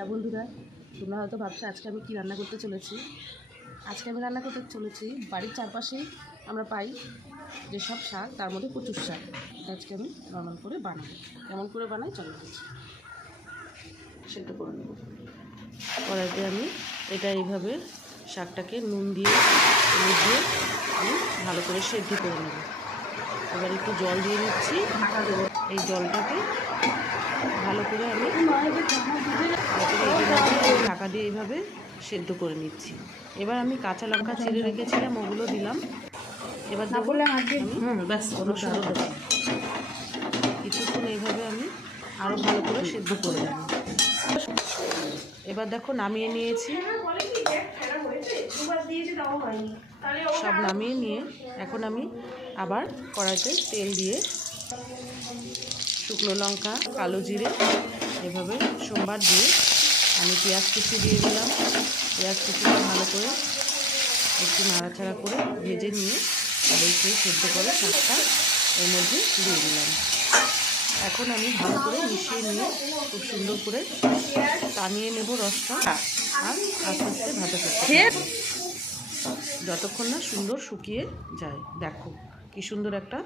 হ্যাঁ বন্ধুরা, তোমরা হয়তো ভাবছো আজকে আমি কি রান্না করতে চলেছি। আজকে আমি রান্না করতে চলেছি বাড়ির চারপাশেই আমরা পাই যেসব শাক, তার মধ্যে কচুর শাক। এটা আজকে আমি নর্মাল করে বানাবো। কেমন করে বানাই চলো বলছি। সেদ্ধ করে নেব। কড়াইতে আমি এটা এইভাবে শাকটাকে নুন দিয়ে আমি ভালো করে সেদ্ধ করে নেব। এবার একটু জল দিয়ে নিচ্ছি, ঢাকা দেবো। এই জলটাকে ভালো করে আমি ঢাকা দিয়ে এইভাবে সেদ্ধ করে নিচ্ছি। এবার আমি কাঁচা লঙ্কা ছিঁড়ে রেখেছিলাম, ওগুলো দিলাম। এবার দেবো ব্যাস কিছুক্ষণ এইভাবে আমি আরও ভালো করে সেদ্ধ করে নেব। এবার দেখো নামিয়ে নিয়েছি, সব নামিয়ে নিয়ে এখন আমি আবার কড়াইতে তেল দিয়ে শুকনো লঙ্কা, কালো জিরে এভাবে সোমবার দিয়ে আমি পেঁয়াজ কুচি দিয়ে দিলাম। পেঁয়াজ কুচিটা ভালো করে একটু নাড়াচাড়া করে ভেজে নিয়ে আর এই সেদ্ধ করে শাকটা এর মধ্যে দিয়ে দিলাম। এখন আমি ভালো করে মিশিয়ে নিয়ে খুব সুন্দর করে টানিয়ে নেব রসটা, আর আস্তে আস্তে ভাজা করতে যতক্ষণ না সুন্দর শুকিয়ে যায়। দেখো কি সুন্দর একটা